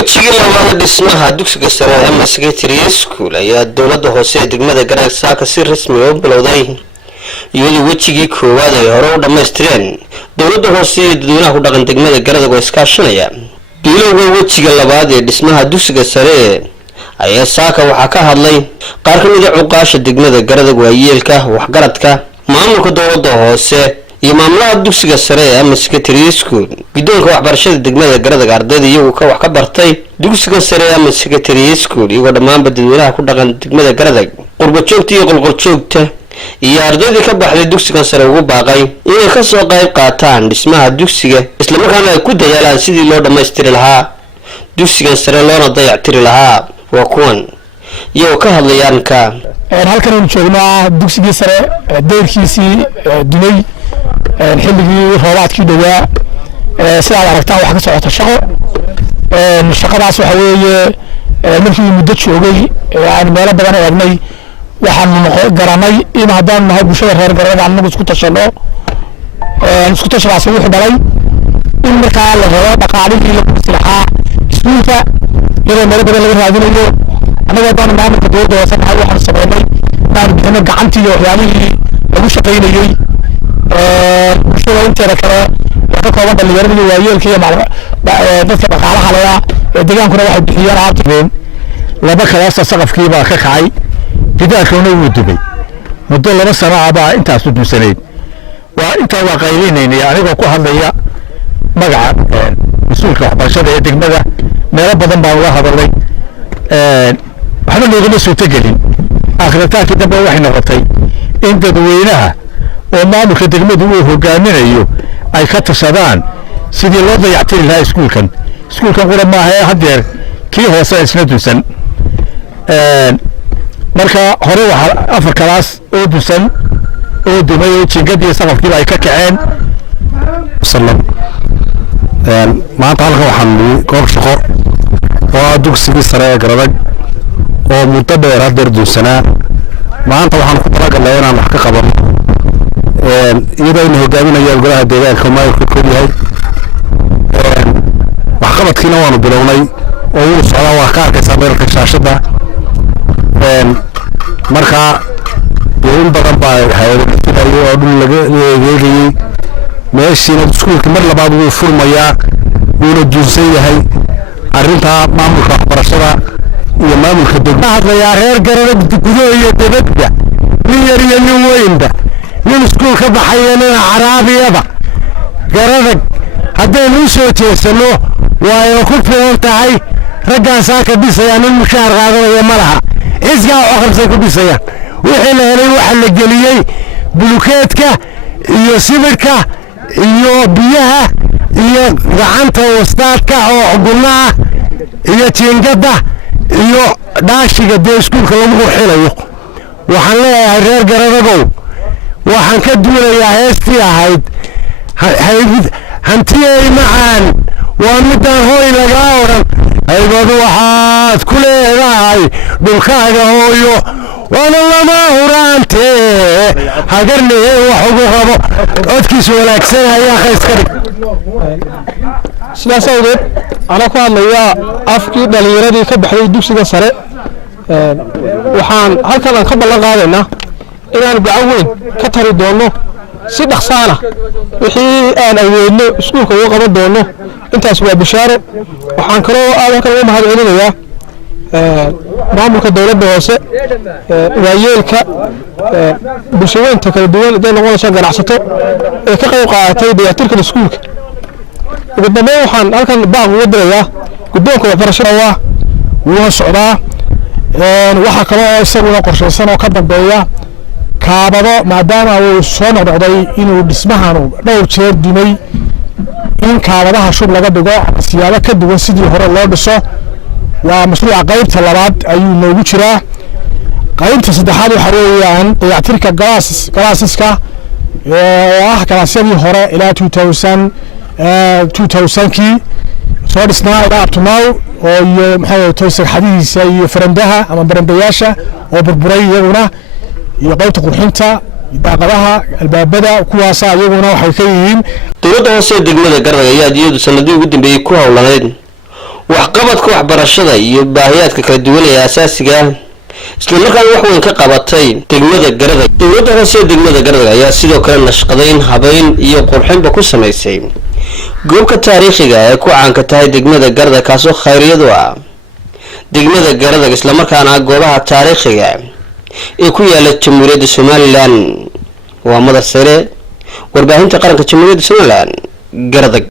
wejiga labaad dhismaha dugsiga sare ama secretary school ayaa dowladda hoose ee degmada Garowe saaka si rasmi ah u bilowday iyadoo wejigii koowaad ay hore u dhameystireen dowladda hoose ee dadweynaha ku dhaqan degmada Garowe oo iskaashanaya bilowga wejiga labaad ee dhismaha dugsiga sare ayaa saaka waxaa ka hadlay qaar ka mid ah uqaasha degmada Garowe waayeelka waxgaradka maamulka dowladda hoose iyo maamulaha dugsiga sare ama secretary school guddoonka waxbarashada degmada Garowe ardayda iyagu ka wax ka bartay dugsiga sare ama secretary school iyo dhammaan dadweynaha ku dhaqan degmada Garowe qurbo joogta iyo qolqol joogta iyo ardayda ka baxday dugsiga sare ugu baaqay inay ka soo qayb qaataan dhismaha dugsiga isla markaana ay ku dadaalaan sidii loo dhameystiri lahaa dugsiga sare loona dayactiri lahaa waa kuwan iyo ka hadlayaan ka halkan uu joognaa dugsiga sare deyrkiisii dumay xilligii roobaadkii dhawaa sidaad aragtaa waxa ka socota shaqadaas waxa weeye markii muddo joogay aan meelo badan eegnay waxaan garanay in haddaan nahay bulshada reer Garowe anagu isku tashano isku tashadaas wuxuu dhalay in markaa la helo dhaqaalihii lagu silaxaa iskuulka iyadoo meelo badan laga raadinayo anaga baan maamulka dowladda hoose waxaan sameynay baan bixinay gacantii iyo waxyaalihii lagu shaqeynayay bulshada inteeda kale ka kooban dhalinyarada waayeelka iyo dadka dhaqaalaha leh ee deegaankuna waxay bixiyaan aabteen laba kala saqafkii baa ka kacay gidaarkuna wuu dubay muddo 2 sano ah intaas u duusaneed waa inta waa qaylinayna anigoo ku hadlaya magaca mas'uulka waxbarashada ee degmada meelo badan baa uga hadalay waxba loogama soo tagelin aakhirtaanka dambe waxay noqotay in dadweynaha oo maamulka degmadu uu hogaaminayo ay ka tashadaan sidii loo dayactiri lahaa iskuulkan qura ma aha hadeer kii hoose isna duusan marka hore waxa afar kalaas oo duusan oo dumay jingadii saqafkii ay ka kaceen maanta halkan waxaan goob shaqo oo dugsiga sare ee Garowe oo muddo dheer hadeer duusanaa maanta waxaan ku talagalnay inaan wax ka qabano iyadoo in hogaaminaya golaha deegaanka maamulka ku yahay wax qabadkiina waanu bilownay oo uu socdaa waa ka arkaysaa meelka shaashada marka in badan baa hay'adaha oo dhul laga eegayay meeshiina iskuulka mar labaad uu furmayaa wuuna duusan yahay arrinta maamulka waxbarashada iyo maamulka degmada reer Garowe gudaha iyo dibadda yar iyo nin weynba nin iskuul ka baxayna Carabiyada Garowe haddii soo jeesano waa ku filan tahay raggaas ka dhisayaan in mushaar qaadanayo malaha isgaa waxay ku dhisayaan wixii la helay waxa la geliyay bulukeedka iyo sibirka iyo biyaha iyo gacanta wastaadka oo gurnaha iyo jiingada iyo dhaashiga iskuulka lagu qurxinayo waxaan leeyahay reer Garowe waxaan ka duulayaa heestii ahayd hantiyay macaan waa midaan hooy laga oran aybadu waxaad ku leedahay dhulkaaga hooyo waana lama huraante hagarnee wax ugu rabo codkiisu wanaagsan ayaa qayskari sidaas awgeed ana ku hadlaya afkii dhalinyaradii ka baxday dugsiga sare waxaan halkan ka ballan qaadaynaa inaan gacan weyn ka tari doono si dhaqsaana wixii aan awoodno iskuulka uga qaban doono intaas waa bishaaro waxaan kaloo halkan uga mahadcelinayaa maamulka dowladda hoose waayeelka bulshooyinka kala duwan ee noqonaysa ganacsato ee ka qayb qaadatay dayactirka iskuulka ugu dambeyn waxaan halkan baaq uga dirayaa guddoonka waxbarashada wuu socdaa waxa kale oo isaguna qorsheysan oo ka dambeeya kaabado maadaama uu soo noqday inuu dhismahan dhowr jeer dumay in kaabadaha shub laga dhigo siyaabo ka duwan sidii hore loo dhiso waa mashruuca qaybta labaad ayuu noogu jiraa qaybta saddexaad waxa weeyaan dayactirka galaasiska galaasyadii hore ilaa 2000kii soo dhisnaa ilaa up to now oo iyo maxay tahay sagxadihiisa iyo farandaha ama barandayaasha oo burburay iyaguna iyo qaybta qurxinta daaqadaha albaabada kuwaas ayaguna waxay ka yihiin dowladda hoose degmada Garowe ayaa iyadu sanadii ugu dambeeyay ku hawlaneed waxqabadka waxbarashada iyo baahiyaadka kala duwan ee asaasiga isla markaana wax weyn ka qabatay degmada Garadag. Dowladda hoose ee degmada Garadag ayaa sidoo kale nashqadeyn, habeyn iyo qurxinba ku sameysay goobka taariikhiga ee ku caanka tahay degmada Garadag kaasoo khayriyadu ah degmada Garadag isla markaana goobaha taariikhiga ee ku yaala Jamhuuriyadda Somaliland. waa Madar Sare, warbaahinta qaranka Jamhuuriyadda Somaliland, Garadag.